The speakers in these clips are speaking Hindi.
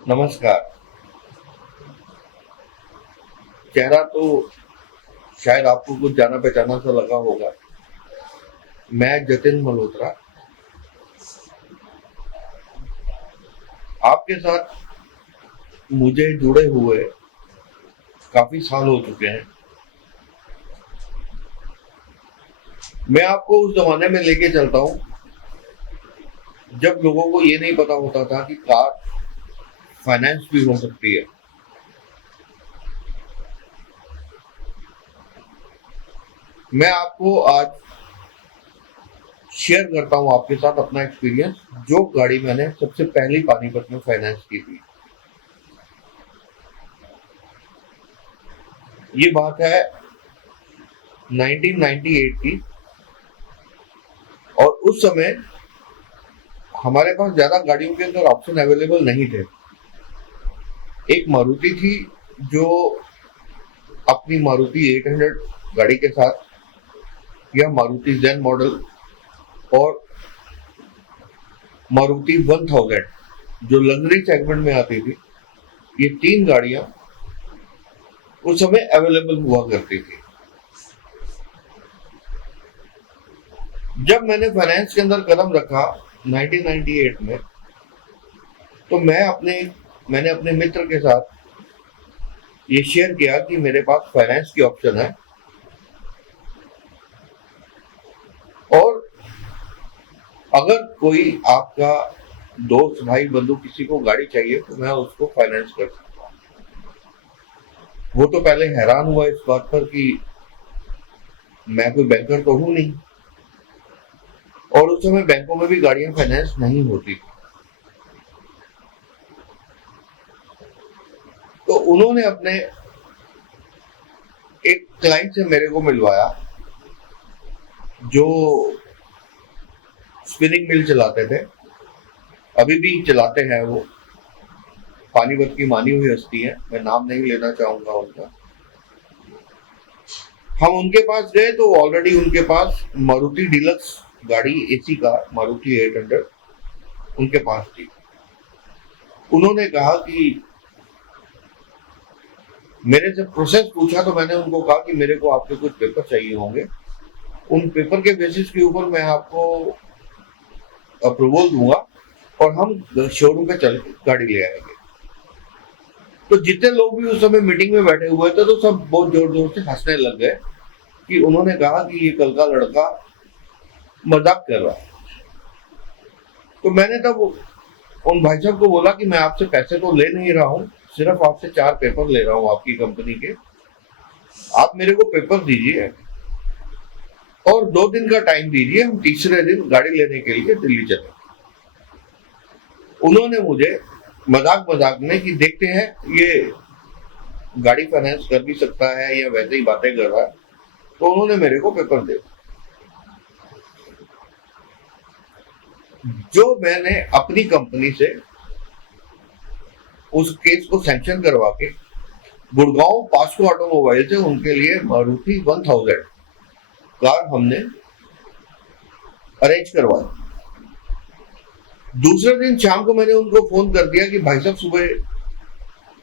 नमस्कार। चेहरा तो शायद आपको कुछ जाना पहचाना सा लगा होगा। मैं जतिन मल्होत्रा आपके साथ मुझे जुड़े हुए काफी साल हो चुके हैं। मैं आपको उस जमाने में लेके चलता हूँ जब लोगों को ये नहीं पता होता था कि कार फाइनेंस भी हो सकती है। मैं आपको आज शेयर करता हूँ आपके साथ अपना एक्सपीरियंस, जो गाड़ी मैंने सबसे पहली पानीपत में फाइनेंस की थी। ये बात है 1998 की, और उस समय हमारे पास ज्यादा गाड़ियों के अंदर ऑप्शन अवेलेबल नहीं थे। एक मारुति थी जो अपनी मारुति 800 गाड़ी के साथ, या मारुति जेन मॉडल, और मारुति 1000 जो लग्जरी सेगमेंट में आती थी, ये तीन गाड़ियां उस समय अवेलेबल हुआ करती थी। जब मैंने फाइनेंस के अंदर कदम रखा 1998 में, तो मैंने अपने मित्र के साथ ये शेयर किया कि मेरे पास फाइनेंस की ऑप्शन है, और अगर कोई आपका दोस्त भाई बंधु किसी को गाड़ी चाहिए तो मैं उसको फाइनेंस कर सकता हूँ। वो तो पहले हैरान हुआ इस बात पर कि मैं कोई बैंकर तो हूं नहीं, और उस समय बैंकों में भी गाड़ियां फाइनेंस नहीं होती थी। तो उन्होंने अपने एक क्लाइंट से मेरे को मिलवाया जो स्पिनिंग मिल चलाते थे, अभी भी चलाते हैं। वो पानीपत की मानी हुई हस्ती है, मैं नाम नहीं लेना चाहूंगा उनका। हम उनके पास गए तो ऑलरेडी उनके पास मारुति डीलक्स गाड़ी, एसी कार मारुति 800 उनके पास थी। उन्होंने कहा कि मेरे से प्रोसेस पूछा, तो मैंने उनको कहा कि मेरे को आपके कुछ पेपर चाहिए होंगे, उन पेपर के बेसिस के ऊपर मैं आपको अप्रूवल दूंगा और हम शोरूम पे चल के गाड़ी ले आएंगे। तो जितने लोग भी उस समय मीटिंग में बैठे हुए थे तो सब बहुत जोर जोर से हंसने लग गए कि उन्होंने कहा कि ये कल का लड़का मजाक कर रहा है। तो मैंने तब उन भाई साहब को बोला कि मैं आपसे पैसे तो ले नहीं रहा हूँ, सिर्फ आपसे 4 पेपर ले रहा हूँ आपकी कंपनी के। आप मेरे को पेपर दीजिए और 2 दिन का टाइम दीजिए, हम तीसरे दिन गाड़ी लेने के लिए दिल्ली चले। उन्होंने मुझे मजाक मजाक में कि देखते हैं ये गाड़ी फाइनेंस कर भी सकता है या वैसे ही बातें कर रहा है, तो उन्होंने मेरे को पेपर दे, जो मैंने अपनी कंपनी से उस केस को सैंक्शन करवा के गुड़गांव पास्को ऑटोमोबाइल से उनके लिए मारुति 1000 कार हमने अरेंज करवाई। दूसरे दिन शाम को मैंने उनको फोन कर दिया कि भाई साहब सुबह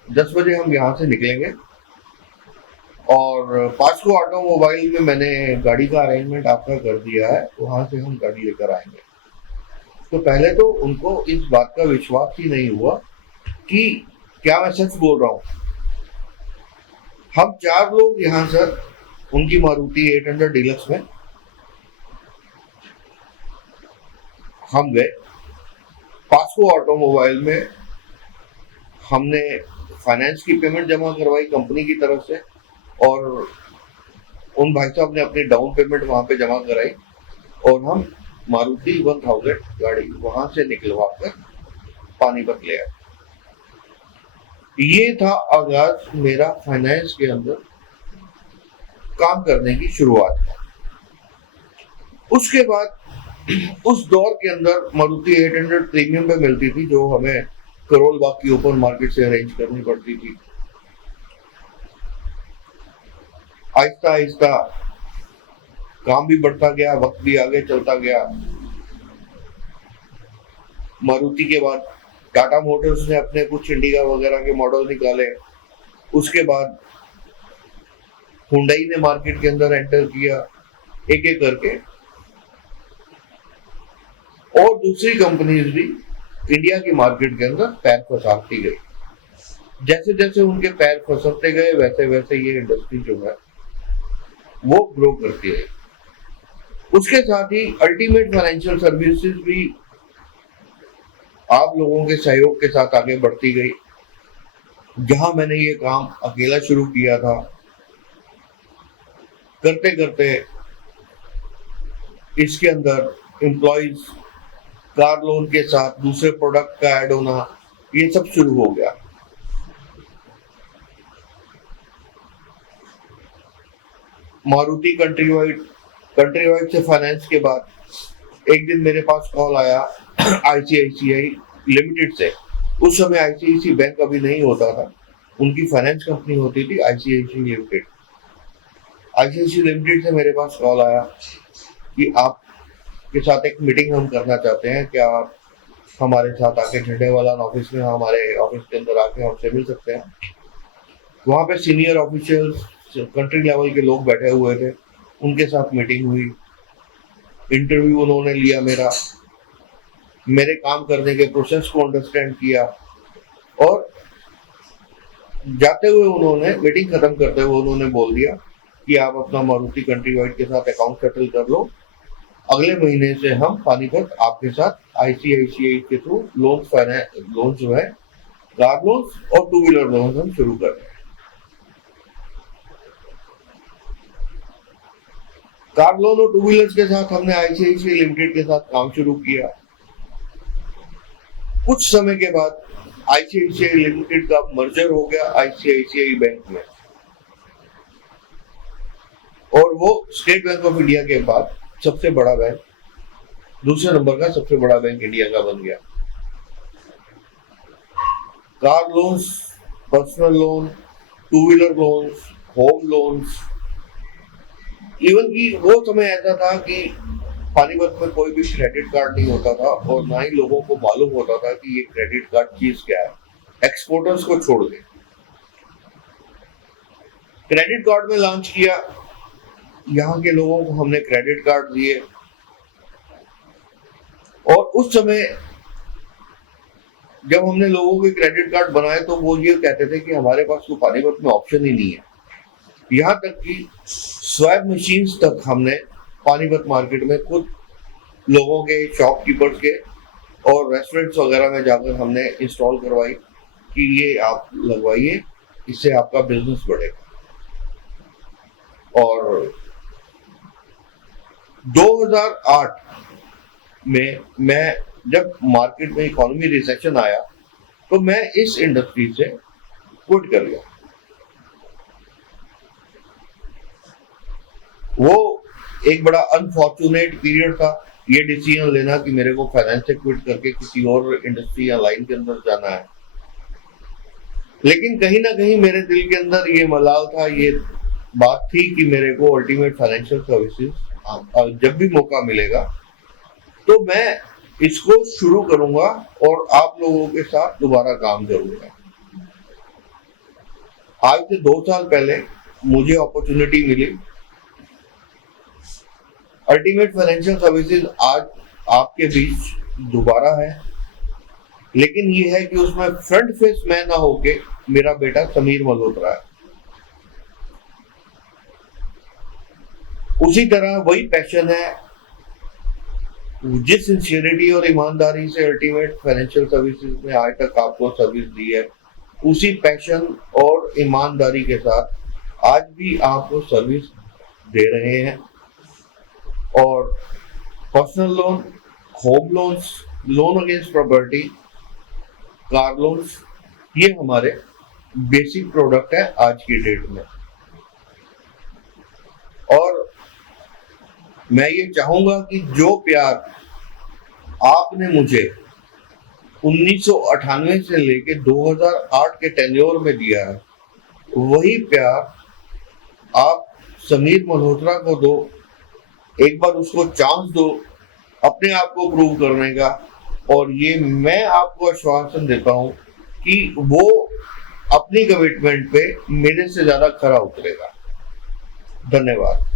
10 बजे हम यहाँ से निकलेंगे, और पास्को ऑटोमोबाइल में मैंने गाड़ी का अरेंजमेंट आपका कर दिया है, वहां से हम गाड़ी लेकर आएंगे। तो पहले तो उनको इस बात का विश्वास ही नहीं हुआ कि क्या मैं सच बोल रहा हूँ। हम 4 लोग यहाँ सर उनकी मारुति 800 डीलक्स में हम गए। पास्को ऑटोमोबाइल में हमने फाइनेंस की पेमेंट जमा करवाई कंपनी की तरफ से, और उन भाई साहब ने अपनी डाउन पेमेंट वहां पे जमा कराई, और हम मारुति 1000 गाड़ी वहां से निकलवा कर पानीपत ले आए। ये था आगाज मेरा फाइनेंस के अंदर काम करने की शुरुआत। उसके बाद उस दौर के अंदर मारुति 800 प्रीमियम पे मिलती थी, जो हमें करोल बाग की ओपन मार्केट से अरेंज करनी पड़ती थी। आहिस्ता आहिस्ता काम भी बढ़ता गया, वक्त भी आगे चलता गया। मारुति के बाद टाटा मोटर्स ने अपने कुछ इंडिका वगैरह के मॉडल निकाले, उसके बाद हुंडई ने मार्केट के अंदर एंटर किया, एक एक करके, और दूसरी कंपनीज भी इंडिया की मार्केट के अंदर पैर फंसाती गई। जैसे जैसे उनके पैर फंसते गए वैसे वैसे ये इंडस्ट्री जो है वो ग्रो करती है। उसके साथ ही अल्टीमेट फाइनेंशियल सर्विसेज भी आप लोगों के सहयोग के साथ आगे बढ़ती गई। जहां मैंने ये काम अकेला शुरू किया था, करते करते इसके अंदर एम्प्लॉइज, कार लोन के साथ दूसरे प्रोडक्ट का ऐड होना, ये सब शुरू हो गया। मारुति कंट्री वाइड से फाइनेंस के बाद एक दिन मेरे पास कॉल आया आईसीआईसीआई लिमिटेड से। उस समय आईसीआईसीआई बैंक अभी नहीं होता था, उनकी फाइनेंस कंपनी होती थी आईसीआईसीआई लिमिटेड। आईसीआईसीआई लिमिटेड से मेरे पास कॉल आया कि आपके साथ एक मीटिंग हम करना चाहते हैं, क्या आप हमारे साथ आके झंडेवाला ऑफिस में, हमारे ऑफिस के अंदर आके हमसे मिल सकते हैं। वहाँ पे सीनियर ऑफिशियल्स, कंट्री लेवल के लोग बैठे हुए थे, उनके साथ मीटिंग हुई, इंटरव्यू उन्होंने लिया मेरे काम करने के प्रोसेस को अंडरस्टैंड किया, और जाते हुए उन्होंने, मीटिंग खत्म करते हुए उन्होंने बोल दिया कि आप अपना मारुति कंट्री वाइड के साथ अकाउंट सेटल कर लो, अगले महीने से हम पानीपत आपके साथ आईसीआईसीआई के थ्रू लोन जो है, कार लोन और टू व्हीलर लोन हम शुरू कर रहे हैं। कार लोन और टू व्हीलर्स के साथ हमने आईसीआईसीआई लिमिटेड के साथ काम शुरू किया। कुछ समय के बाद आईसीआईसीआई लिमिटेड का मर्जर हो गया आईसीआईसीआई बैंक में, और वो स्टेट बैंक ऑफ इंडिया के बाद सबसे बड़ा बैंक, दूसरे नंबर का सबसे बड़ा बैंक इंडिया का बन गया। Car loans, personal loan, two wheeler loans, home loans, even की वो समय ऐसा था कि पानीपत में कोई भी क्रेडिट कार्ड नहीं होता था, और ना ही लोगों को मालूम होता था कि ये क्रेडिट कार्ड चीज क्या है, एक्सपोर्टर्स को छोड़ के। क्रेडिट कार्ड में लॉन्च किया, यहाँ के लोगों को हमने क्रेडिट कार्ड दिए, और उस समय जब हमने लोगों के क्रेडिट कार्ड बनाए तो वो ये कहते थे कि हमारे पास तो पानीपत में ऑप्शन ही नहीं है। यहाँ तक कि स्वैप मशीन्स तक हमने पानीपत मार्केट में खुद लोगों के, शॉपकीपर्स के और रेस्टोरेंट्स वगैरह में जाकर हमने इंस्टॉल करवाई कि ये आप लगवाइए, इससे आपका बिजनेस बढ़ेगा। और 2008 में मैं, जब मार्केट में इकोनॉमी रिसेशन आया, तो मैं इस इंडस्ट्री से क्विट कर गया। वो एक बड़ा अनफॉर्चुनेट पीरियड था, ये डिसीजन लेना कि मेरे को फाइनेंस से क्विट करके किसी और इंडस्ट्री या लाइन के अंदर जाना है। लेकिन कहीं ना कहीं मेरे दिल के अंदर ये मलाल था, ये बात थी कि मेरे को अल्टीमेट फाइनेंशियल सर्विसेज जब भी मौका मिलेगा तो मैं इसको शुरू करूंगा और आप लोगों के साथ दोबारा काम करूंगा। आज से 2 साल पहले मुझे अपॉर्चुनिटी मिली। अल्टीमेट फाइनेंशियल सर्विसेज आज आपके बीच दोबारा है, लेकिन ये है कि उसमें फ्रंट फेस मैं ना होके मेरा बेटा समीर मल्होत्रा है। उसी तरह वही पैशन है, जिस सिंसियरिटी और ईमानदारी से अल्टीमेट फाइनेंशियल सर्विसेज ने आज तक आपको सर्विस दी है, उसी पैशन और ईमानदारी के साथ आज भी आपको सर्विस दे रहे हैं। और personal loan, home loans, loan against property, car loans, ये हमारे बेसिक प्रोडक्ट है आज की डेट में। और मैं ये चाहूंगा कि जो प्यार आपने मुझे 1998 से लेके 2008 के टेन्योर में दिया है, वही प्यार आप समीर मल्होत्रा को दो। एक बार उसको चांस दो अपने आप को प्रूव करने का, और ये मैं आपको आश्वासन देता हूं कि वो अपनी कमिटमेंट पे मेरे से ज्यादा खरा उतरेगा। धन्यवाद।